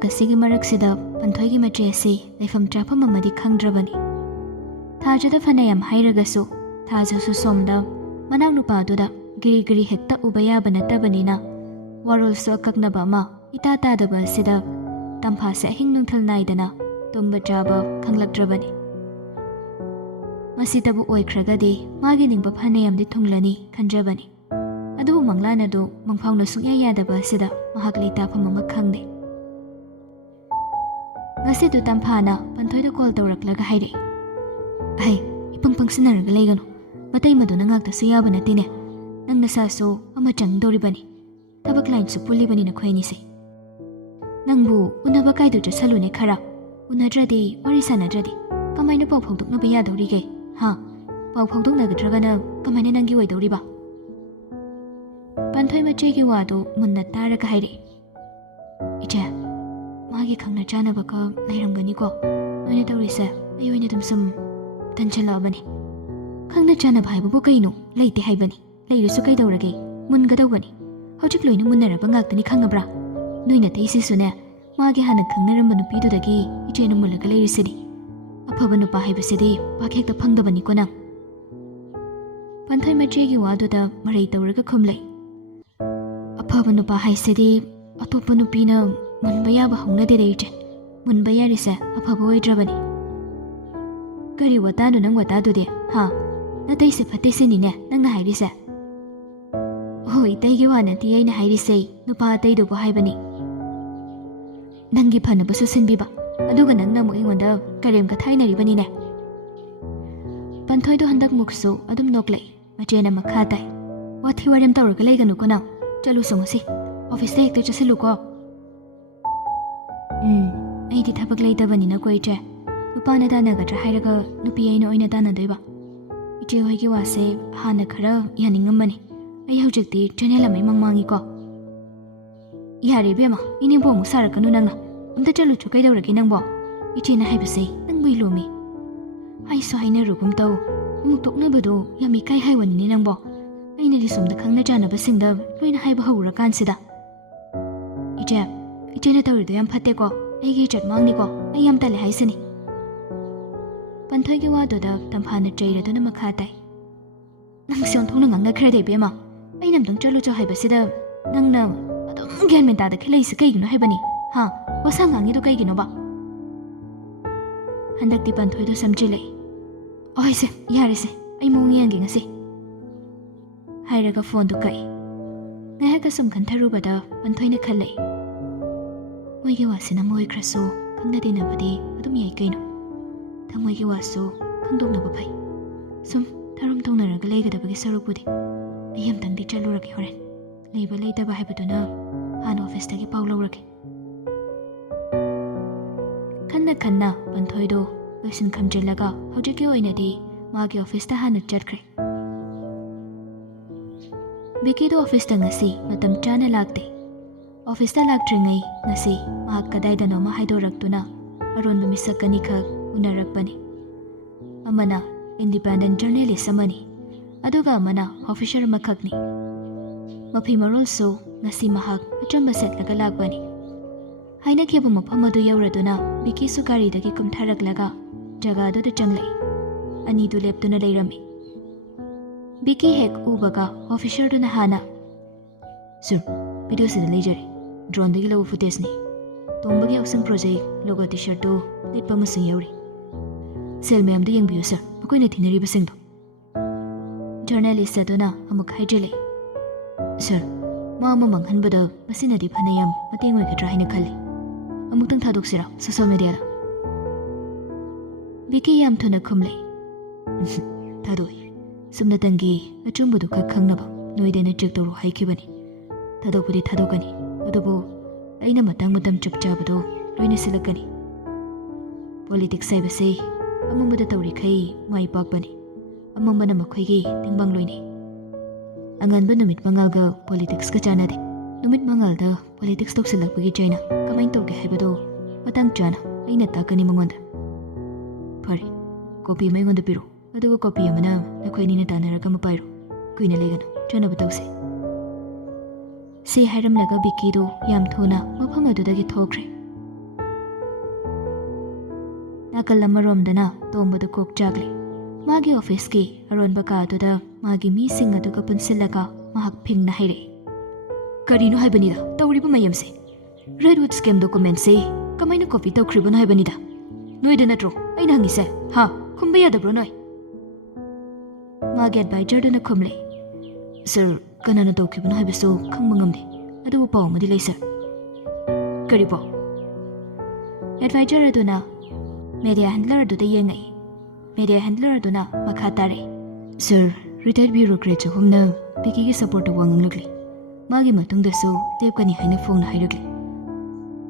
ꯂꯩꯕꯥꯛ ꯑꯁꯤꯒꯤ ꯃꯔꯛꯁꯤꯗ ꯄꯟꯊꯣꯏꯒꯤ ꯃꯆꯦ ꯑꯁꯤ ꯂꯩꯐꯝ ꯆꯥꯐꯝ ꯑꯃꯗꯤ ꯈꯪꯗ꯭ꯔꯕꯅꯤ꯫ ꯊꯥꯖꯗ ꯐꯅꯌꯥꯝ ꯍꯥꯏꯔꯒꯁꯨ ꯊꯥꯖꯁꯨ ꯁꯣꯝꯗ ꯃꯅꯥꯎ ꯅꯨꯄꯥꯗꯨꯗ ꯒꯤꯔꯤ ꯒꯤꯔꯤ ꯍꯦꯛꯇ ꯎꯕ ꯌꯥꯕ ꯅꯠꯇꯕꯅꯤꯅ ꯋꯥꯔꯣꯜꯁꯨ ꯑꯀꯛꯅꯕ ꯑꯃ ꯏꯇꯥ ꯇꯥꯗꯕ ꯑꯁꯤꯗ ꯇꯝꯐꯥꯁꯦ ꯑꯍꯤꯡ ꯅꯨꯡꯊꯤꯜ ꯅꯥꯏꯗꯅ ꯇꯨꯝꯕ ꯆꯥꯕ ꯈꯪꯂꯛꯇ꯭ꯔꯕꯅꯤ꯫ ꯃꯁꯤꯇꯕꯨ ꯑꯣꯏꯈ꯭ꯔꯒꯗꯤ ꯃꯥꯒꯤ ꯅꯤꯡꯕ ꯐꯅꯌꯥꯝꯗꯤ ꯊꯨꯡꯂꯅꯤ ꯈꯟꯖꯕꯅꯤ꯫ ꯑꯗꯨꯕꯨ ꯃꯪꯂꯥꯟ ꯑꯗꯨ ꯃꯪꯐꯥꯎꯅ ꯁꯨꯡꯌꯥ ꯌꯥꯗꯕ ꯑꯁꯤꯗ ꯃꯍꯥꯛ ꯂꯩꯇꯥꯐꯝ ꯑꯃ ꯈꯪꯗꯦ꯫ ꯉꯁꯤꯗꯨ ꯇꯝꯐꯥꯅ ꯄꯟꯊꯣꯏꯗ ꯀꯣꯜ ꯇꯧꯔꯛꯂꯒ ꯍꯥꯏꯔꯛꯏ, "ꯑꯍꯩ, ꯏꯄꯪ ꯄꯪꯁꯤꯟꯅꯔꯒ ꯂꯩꯒꯅꯨ. ꯃꯇꯩ ꯃꯗꯨꯅ ꯉꯥꯛꯇꯁꯨ ꯌꯥꯕ ꯅꯠꯇꯦꯅꯦ. ꯅꯪ ꯅꯁꯥꯁꯨ ꯑꯃ ꯆꯪꯗꯧꯔꯤꯕꯅꯤ. ꯊꯕꯛ ꯂꯥꯏꯟꯁꯨ ꯄꯨꯜꯂꯤꯕꯅꯤ ꯅꯈꯣꯏꯅꯤꯁꯦ. ꯅꯪꯕꯨ ꯎꯅꯕ ꯀꯥꯏꯗꯨ ꯆꯠꯁꯜꯂꯨꯅꯦ ꯈꯔ. ꯎꯅꯗ꯭ꯔꯗꯤ ꯋꯥꯔꯤ ꯁꯥꯟꯅꯗ꯭ꯔꯗꯤ ꯀꯃꯥꯏꯅ ꯄꯥꯎ ꯐꯥꯎꯗꯣꯛꯅꯕ ꯌꯥꯗꯧꯔꯤꯒꯦ? ꯄꯥꯎ ꯐꯥꯎꯗꯣꯛꯅꯒꯗ꯭ꯔꯒꯅ ꯀꯃꯥꯏꯅ ꯅꯪꯒꯤ ꯑꯣꯏꯗꯧꯔꯤꯕ?" ꯄꯟꯊꯣꯏ ꯃꯆꯦꯒꯤ ꯋꯥꯗꯨ ꯃꯨꯟꯅ ꯇꯥꯔꯒ ꯍꯥꯏꯔꯛꯏ, "ꯏꯆꯦ, ꯃꯥꯒꯤ ꯈꯪꯅ ꯆꯥꯅꯕꯒ ꯂꯩꯔꯝꯒꯅꯤꯀꯣ. ꯅꯣꯏꯅ ꯇꯧꯔꯤꯁꯦ ꯑꯩ ꯑꯣꯏꯅ ꯑꯗꯨꯝ ꯁꯨꯝ ꯇꯟꯁꯤꯜꯂꯛꯑꯕꯅꯤ." "ꯈꯪꯅ ꯆꯥꯅꯕ ꯍꯥꯏꯕꯕꯨ ꯀꯩꯅꯣ? ꯂꯩꯇꯦ ꯍꯥꯏꯕꯅꯤ. ꯂꯩꯔꯁꯨ ꯀꯩꯗꯧꯔꯒꯦ? ꯃꯨꯟꯒꯗꯧꯕꯅꯤ. ꯍꯧꯖꯤꯛ ꯂꯣꯏꯅ ꯃꯨꯟꯅꯔꯕ ꯉꯥꯛꯇꯅꯤ ꯈꯪꯉꯕ꯭ꯔꯥ? ꯅꯣꯏ ꯅꯇꯩꯁꯤꯁꯨꯅꯦ ꯃꯥꯒꯤ ꯍꯥꯟꯅ ꯈꯪꯅꯔꯝꯕ ꯅꯨꯄꯤꯗꯨꯗꯒꯤ ꯏꯆꯦꯅ ꯃꯨꯜꯂꯒ ꯂꯩꯔꯤꯁꯤꯗꯤ. ꯑꯐꯕ ꯅꯨꯄꯥ ꯍꯥꯏꯕꯁꯤꯗꯤ ꯄꯥꯛ ꯍꯦꯛꯇ ꯐꯪꯗꯕꯅꯤꯀꯣ ꯅꯪ." ꯄꯟꯊꯣꯏ ꯃꯆꯦꯒꯤ ꯋꯥꯗꯨꯗ ꯃꯔꯩ ꯇꯧꯔꯒ ꯈꯨꯝꯂꯩ, "ꯑꯐꯕ ꯅꯨꯄꯥ ꯍꯥꯏꯁꯤꯗꯤ ꯑꯇꯣꯞꯄ ꯅꯨꯄꯤꯅ ꯃꯨꯟꯕ ꯌꯥꯕ ꯍꯧꯅꯗꯦꯗ ꯏꯆꯦ. ꯃꯨꯟꯕ ꯌꯥꯔꯤꯁꯦ ꯑꯐꯕ ꯑꯣꯏꯗ꯭ꯔꯕꯅꯤ." "ꯀꯔꯤ ꯋꯥꯇꯥꯅꯣ ꯅꯪ ꯋꯥꯇꯥꯗꯨꯗꯤ? ꯅꯇꯩꯁꯦ ꯐꯠꯇꯦ ꯁꯤꯅꯤꯅꯦ ꯅꯪꯅ ꯍꯥꯏꯔꯤꯁꯦ?" "ꯑꯣ, ꯏꯇꯩꯒꯤ ꯋꯥ ꯅꯠꯇꯦ ꯑꯩꯅ ꯍꯥꯏꯔꯤꯁꯦ, ꯅꯨꯄꯥ ꯑꯇꯩꯗꯨꯕꯨ ꯍꯥꯏꯕꯅꯤ꯫ ꯅꯪꯒꯤ ꯐꯅꯕꯁꯨ ꯁꯤꯟꯕꯤꯕ, ꯑꯗꯨꯒ ꯅꯪꯅ ꯑꯃꯨꯛ ꯑꯩꯉꯣꯟꯗ ꯀꯔꯦꯝ ꯀꯊꯥꯏꯅꯔꯤꯕꯅꯤꯅꯦ." ꯄꯟꯊꯣꯏꯗꯣ ꯍꯟꯗꯛꯃꯨꯛꯁꯨ ꯑꯗꯨꯝ ꯅꯣꯛꯂꯛꯏ꯫ ꯃꯆꯦꯅ ꯃꯈꯥ ꯇꯥꯏ, "ꯋꯥꯊꯤ ꯋꯥꯔꯦꯝ ꯇꯧꯔꯒ ꯂꯩꯒꯅꯨꯀꯣ ꯅꯪ. ꯆꯠꯂꯨꯁꯣ ꯉꯁꯤ. ꯑꯣꯐꯤꯁꯇ ꯍꯦꯛꯇ ꯆꯠꯁꯤꯜꯂꯨꯀꯣ." "ꯑꯩꯗꯤ ꯊꯕꯛ ꯂꯩꯇꯕꯅꯤꯅꯀꯣ ꯏꯆꯦ. ꯅꯨꯄꯥꯅ ꯇꯥꯟꯅꯒꯗ꯭ꯔꯥ ꯍꯥꯏꯔꯒ ꯅꯨꯄꯤ ꯑꯩꯅ ꯑꯣꯏꯅ ꯇꯥꯟꯅꯗꯣꯏꯕ. ꯏꯆꯦ ꯍꯣꯏꯒꯤ ꯋꯥꯁꯦ ꯍꯥꯟꯅ ꯈꯔ ꯌꯥꯅꯤꯡꯉꯝꯕꯅꯤ. ꯑꯩ ꯍꯧꯖꯤꯛꯇꯤ ꯆꯦꯅꯦꯜ ꯑꯃ ꯏꯃꯥꯡ ꯃꯥꯡꯉꯤꯀꯣ." "ꯌꯥꯔꯦ ꯏꯕꯦꯝꯃ, ꯏꯅꯦꯝꯕꯣ ꯑꯃꯨꯛ ꯁꯥꯔꯛꯀꯅꯨ ꯅꯪꯅ. ꯑꯝꯇ ꯆꯠꯂꯨꯆꯣ ꯀꯩꯗꯧꯔꯒꯦ ꯅꯪꯕꯣ? ꯏꯆꯦꯅ ꯍꯥꯏꯕꯁꯦ ꯅꯪꯕꯨ ꯏꯂꯣꯝꯃꯤ. ꯑꯩꯁꯨ ꯍꯥꯏꯅꯔꯨꯒꯨꯝ ꯇꯧ. ꯑꯃꯨꯛ ꯇꯣꯛꯅꯕꯗꯣ ꯌꯥꯝ ꯏꯀꯥꯏ ꯍꯥꯏꯋꯅꯤꯅꯦ ꯅꯪꯕꯣ. ꯑꯩꯅꯗꯤ ꯁꯣꯝꯗ ꯈꯪꯅ ꯆꯥꯟꯅꯕꯁꯤꯡꯗ ꯂꯣꯏꯅ ꯍꯥꯏꯕ ꯍꯧꯔꯀꯥꯟꯁꯤꯗ." "ꯏꯆꯦꯅ ꯇꯧꯔꯤꯗꯣ ꯌꯥꯝ ꯐꯠꯇꯦꯀꯣ. ꯑꯩꯒꯤ ꯏꯖꯠ ꯃꯥꯡꯅꯤꯀꯣ. ꯑꯩ ꯌꯥꯝ ꯇꯜꯂꯦ ꯍꯥꯏꯁꯤꯅꯤ." ꯄꯟꯊꯣꯏꯒꯤ ꯋꯥꯗꯨꯗ ꯇꯝꯐꯥꯅ ꯆꯩꯔꯗꯨꯅ ꯃꯈꯥ ꯇꯥꯏ, "ꯅꯪꯁꯦ ꯑꯣꯟꯊꯣꯛꯅ ꯉꯥꯡꯅꯈ꯭ꯔꯦꯗ ꯏꯕꯦꯝꯃ. ꯑꯩꯅ ꯑꯝꯇꯪ ꯆꯠꯂꯨꯆꯣ ꯍꯥꯏꯕꯁꯤꯗ ꯅꯪꯅ ꯑꯗꯨꯝ ꯒ꯭ꯌꯥꯟ ꯃꯦꯟ ꯇꯥꯗ ꯈꯦꯂꯛꯏꯁꯦ ꯀꯩꯒꯤꯅꯣ ꯍꯥꯏꯕꯅꯤ? ꯋꯥꯁꯥ ꯉꯥꯡꯉꯤꯗꯣ ꯀꯩꯒꯤꯅꯣꯕ?" ꯍꯟꯗꯛꯇꯤ ꯄꯟꯊꯣꯏꯗꯣ ꯁꯝꯖꯤꯜꯂꯛꯏ, "ꯑꯍꯣꯏꯁꯦ, ꯌꯥꯔꯦꯁꯦ, ꯑꯩ ꯃꯑꯣꯡ ꯌꯦꯡꯒꯦ ꯉꯁꯤ" ꯍꯥꯏꯔꯒ ꯐꯣꯟꯗꯨ ꯀꯛꯏ꯫ ꯉꯥꯏꯍꯥꯛꯀ ꯁꯨꯝ ꯈꯟꯊꯔꯨꯕꯗ ꯄꯟꯊꯣꯏꯅ ꯈꯜꯂꯛꯏ, ꯃꯣꯏꯒꯤ ꯋꯥꯁꯤꯅ ꯑꯃ ꯑꯣꯏꯈ꯭ꯔꯁꯨ ꯈꯪꯅ ꯇꯤꯟꯅꯕꯗꯤ ꯑꯗꯨꯝ ꯌꯥꯏ ꯀꯩꯅꯣ. ꯊꯃꯣꯏꯒꯤ ꯋꯥꯁꯨ ꯈꯪꯗꯣꯛꯅꯕ ꯐꯩ. ꯁꯨꯝ ꯊꯔꯨꯝ ꯇꯧꯅꯔꯒ ꯂꯩꯒꯗꯕꯒꯤ ꯁꯔꯨꯛꯄꯨꯗꯤ ꯑꯩ ꯑꯝꯇꯪꯗꯤ ꯆꯠꯂꯨꯔꯒꯦ ꯍꯣꯔꯦꯟ. ꯂꯩꯕ ꯂꯩꯇꯕ ꯍꯥꯏꯕꯗꯨꯅ ꯍꯥꯟꯅ ꯑꯣꯐꯤꯁꯇꯒꯤ ꯄꯥꯎ ꯂꯧꯔꯒꯦ." ꯈꯟꯅ ꯈꯟꯅ ꯄꯟꯊꯣꯏꯗꯣ ꯂꯣꯏꯁꯤꯟ ꯈꯝꯖꯤꯜꯂꯒ ꯍꯧꯖꯤꯛꯀꯤ ꯑꯣꯏꯅꯗꯤ ꯃꯥꯒꯤ ꯑꯣꯐꯤꯁꯇ ꯍꯥꯟꯅ ꯆꯠꯈ꯭ꯔꯦ꯫ ꯕꯤꯀꯤꯗꯣ ꯑꯣꯐꯤꯁꯇ ꯉꯁꯤ ꯃꯇꯝ ꯆꯥꯅ ꯂꯥꯛꯇꯦ꯫ ꯑꯣꯐꯤꯁꯇ ꯂꯥꯛꯇ꯭ꯔꯤꯉꯩ ꯉꯁꯤ ꯃꯍꯥꯛ ꯀꯗꯥꯏꯗꯅꯣꯃ ꯍꯥꯏꯗꯣꯔꯛꯇꯨꯅ ꯑꯔꯣꯟꯕ ꯃꯤꯁꯛ ꯑꯅꯤꯈꯛ ꯎꯅꯔꯛꯄꯅꯤ꯫ ꯑꯃꯅ ꯏꯟꯗꯤꯄꯦꯟꯗꯦꯟꯠ ꯖꯔꯅꯦꯂꯤꯁ ꯑꯃꯅꯤ, ꯑꯗꯨꯒ ꯑꯃꯅ ꯑꯣꯐꯤꯁꯔ ꯑꯃꯈꯛꯅꯤ꯫ ꯃꯐꯤ ꯃꯔꯣꯜꯁꯨ ꯉꯁꯤ ꯃꯍꯥꯛ ꯑꯆꯝꯕ ꯁꯦꯠꯂꯒ ꯂꯥꯛꯄꯅꯤ꯫ ꯍꯥꯏꯅꯈꯤꯕ ꯃꯐꯝ ꯑꯗꯨ ꯌꯧꯔꯗꯨꯅ ꯕꯤꯀꯤꯁꯨ ꯒꯥꯔꯤꯗꯒꯤ ꯀꯨꯝꯊꯔꯛꯂꯒ ꯖꯒꯥꯗꯨꯗ ꯆꯪꯂꯛꯏ꯫ ꯑꯅꯤꯗꯨ ꯂꯦꯞꯇꯨꯅ ꯂꯩꯔꯝꯃꯤ꯫ ꯕꯤꯀꯤ ꯍꯦꯛ ꯎꯕꯒ ꯑꯣꯐꯤꯁꯔꯗꯨꯅ ꯍꯥꯟꯅ, "ꯁꯔ, ꯚꯤꯗꯤꯑꯣꯁꯤꯗ ꯂꯩꯖꯔꯦ. ꯗ꯭ꯔꯣꯟꯗꯒꯤ ꯂꯧꯕ ꯐꯨꯇꯦꯖꯅꯤ. ꯇꯣꯝꯕꯒꯤ ꯌꯥꯎꯁꯪ ꯄ꯭ꯔꯣꯖꯦꯛ ꯂꯣꯒꯣ ꯇꯤ ꯁꯔꯠꯇꯨ ꯂꯤꯠꯄ ꯑꯃꯁꯨ ꯌꯥꯎꯔꯤ. ꯁꯦꯜ ꯃꯌꯥꯝꯗꯨ ꯌꯦꯡꯕꯤꯌꯨ ꯁꯔ, ꯃꯈꯣꯏꯅ ꯊꯤꯅꯔꯤꯕꯁꯤꯡꯗꯣ." ꯖꯔꯅꯦꯂꯤꯁ ꯑꯗꯨꯅ ꯑꯃꯨꯛ ꯍꯥꯏꯖꯤꯜꯂꯛꯏ, "ꯁꯔ, ꯃꯥ ꯑꯃ ꯃꯥꯡꯍꯟꯕꯗ ꯃꯁꯤꯅꯗꯤ ꯐꯅꯌꯥꯝ ꯃꯇꯦꯡ ꯑꯣꯏꯒꯗ꯭ꯔꯥ ꯍꯥꯏꯅ ꯈꯜꯂꯤ. ꯑꯃꯨꯛꯇꯪ ꯊꯥꯗꯣꯛꯁꯤꯔꯥ ꯁꯣꯁꯤꯌꯦꯜ ꯃꯤꯗꯤꯌꯥꯗ?" ꯕꯤꯀꯤ ꯌꯥꯝ ꯊꯨꯅ ꯈꯨꯝꯂꯩ, "ꯊꯥꯗꯣꯛꯏ. ꯁꯨꯝꯅꯇꯪꯒꯤ ꯑꯆꯨꯝꯕꯗꯨ ꯈꯛ ꯈꯪꯅꯕ ꯅꯣꯏꯗꯅ ꯆꯦꯛ ꯇꯧꯔꯣ ꯍꯥꯏꯈꯤꯕꯅꯤ. ꯊꯥꯗꯣꯛꯄꯗꯤ ꯊꯥꯗꯣꯛꯀꯅꯤ, ꯑꯗꯨꯕꯨ ꯑꯩꯅ ꯃꯇꯥꯡ ꯃꯇꯝ ꯆꯞ ꯆꯥꯕꯗꯣ ꯂꯣꯏꯅ ꯁꯤꯜꯂꯛꯀꯅꯤ. ꯄꯣꯂꯤꯇꯤꯛꯁ ꯍꯥꯏꯕꯁꯤ ꯑꯃꯝꯕꯗ ꯇꯧꯔꯤꯈꯩ ꯃꯥꯏ ꯄꯥꯛꯄꯅꯤ. ꯑꯃꯝꯕꯅ ꯃꯈꯣꯏꯒꯤ ꯇꯦꯡꯕꯥꯡ ꯂꯣꯏꯅꯩ. ꯑꯉꯟꯕ ꯅꯨꯃꯤꯠ ꯃꯉꯥꯜꯒ ꯄꯣꯂꯤꯇꯤꯛꯁꯀ ꯆꯥꯟꯅꯗꯦ. ꯅꯨꯃꯤꯠ ꯃꯉꯥꯜꯗ ꯄꯣꯂꯤꯇꯤꯛꯁ ꯇꯧꯁꯤꯜꯂꯛꯄꯒꯤ ꯆꯩꯅ ꯀꯃꯥꯏꯅ ꯇꯧꯒꯦ ꯍꯥꯏꯕꯗꯣ ꯃꯇꯥꯡ ꯆꯥꯅ ꯑꯩꯅ ꯇꯥꯛꯀꯅꯤ ꯃꯉꯣꯟꯗ." "ꯐꯔꯦ, ꯀꯣꯄꯤ ꯑꯃ ꯑꯩꯉꯣꯟꯗ ꯄꯤꯔꯣ, ꯑꯗꯨꯒ ꯀꯣꯄꯤ ꯑꯃꯅ ꯅꯈꯣꯏ ꯑꯅꯤꯅ ꯇꯥꯟꯅꯔꯒ ꯑꯃ ꯄꯥꯏꯔꯣ. ꯀꯨꯏꯅ ꯂꯩꯒꯅꯨ, ꯆꯠꯅꯕ ꯇꯧꯁꯦ." ꯁꯤ ꯍꯥꯏꯔꯝꯂꯒ ꯕꯤꯀꯤꯗꯨ ꯌꯥꯝ ꯊꯨꯅ ꯃꯐꯝ ꯑꯗꯨꯗꯒꯤ ꯊꯣꯛꯈ꯭ꯔꯦ꯫ ꯅꯥꯀꯜ ꯑꯃꯔꯣꯝꯗꯅ ꯇꯣꯝꯕꯗꯨ ꯀꯣꯛ ꯆꯥꯛꯂꯤ꯫ ꯃꯥꯒꯤ ꯑꯣꯐꯤꯁꯀꯤ ꯑꯔꯣꯟꯕ ꯀꯥꯗꯨꯗ ꯃꯥꯒꯤ ꯃꯤꯁꯤꯡ ꯑꯗꯨꯒ ꯄꯨꯟꯁꯤꯜꯂꯒ ꯃꯍꯥꯛ ꯐꯤꯡꯅ ꯍꯥꯏꯔꯛꯏ꯫ ꯀꯔꯤꯅꯣ ꯍꯥꯏꯕꯅꯤꯗ ꯇꯧꯔꯤꯕ ꯃꯌꯥꯝꯁꯦ? ꯔꯦꯗꯋꯨꯗ ꯁ꯭ꯀꯦꯝ ꯗꯣꯀꯨꯃꯦꯟꯠꯁꯦ ꯀꯃꯥꯏꯅ ꯀꯣꯄꯤ ꯇꯧꯈ꯭ꯔꯤꯕꯅꯣ ꯍꯥꯏꯕꯅꯤꯗ? ꯅꯣꯏꯗ ꯅꯠꯇ꯭ꯔꯣ ꯑꯩꯅ ꯍꯪꯉꯤꯁꯦ? ꯍꯥ, ꯈꯨꯝꯕ ꯌꯥꯗꯕ꯭ꯔꯣ ꯅꯣꯏ? ꯃꯥꯒꯤ ꯑꯦꯗꯚꯥꯏꯖꯔꯗꯨꯅ ꯈꯨꯝꯂꯦ꯫ ꯁꯔ, ꯀꯅꯥꯅ ꯇꯧꯈꯤꯕꯅꯣ ꯍꯥꯏꯕꯁꯨ ꯈꯪꯕ ꯉꯝꯗꯦ, ꯑꯗꯨꯕꯨ ꯄꯥꯎ ꯑꯃꯗꯤ ꯂꯩ ꯁꯔ꯫ ꯀꯔꯤ ꯄꯥꯎ? ꯑꯦꯗꯚꯥꯏꯖꯔ ꯑꯗꯨꯅ ꯃꯦꯗꯤꯌꯥ ꯍꯦꯟꯗꯂꯔ ꯑꯗꯨꯗ ꯌꯦꯡꯉꯛꯏ꯫ ꯃꯦꯗꯤꯌꯥ ꯍꯦꯟꯗꯂꯔ ꯑꯗꯨꯅ ꯃꯈꯥ ꯇꯥꯔꯛꯏ꯫ ꯁꯔ, ꯔꯤꯇꯥꯌꯔꯗ ꯕ꯭ꯌꯨꯔꯣꯀ꯭ꯔꯦꯠ ꯑꯍꯨꯝꯅ ꯕꯤꯀꯤꯒꯤ ꯁꯄꯣꯔꯠꯇ ꯋꯥ ꯉꯥꯡꯂꯛꯂꯤ꯫ ꯃꯥꯒꯤ ꯃꯇꯨꯡꯗꯁꯨ ꯂꯦꯞꯀꯅꯤ ꯍꯥꯏꯅ ꯐꯣꯡꯅ ꯍꯥꯏꯔꯛꯂꯤ꯫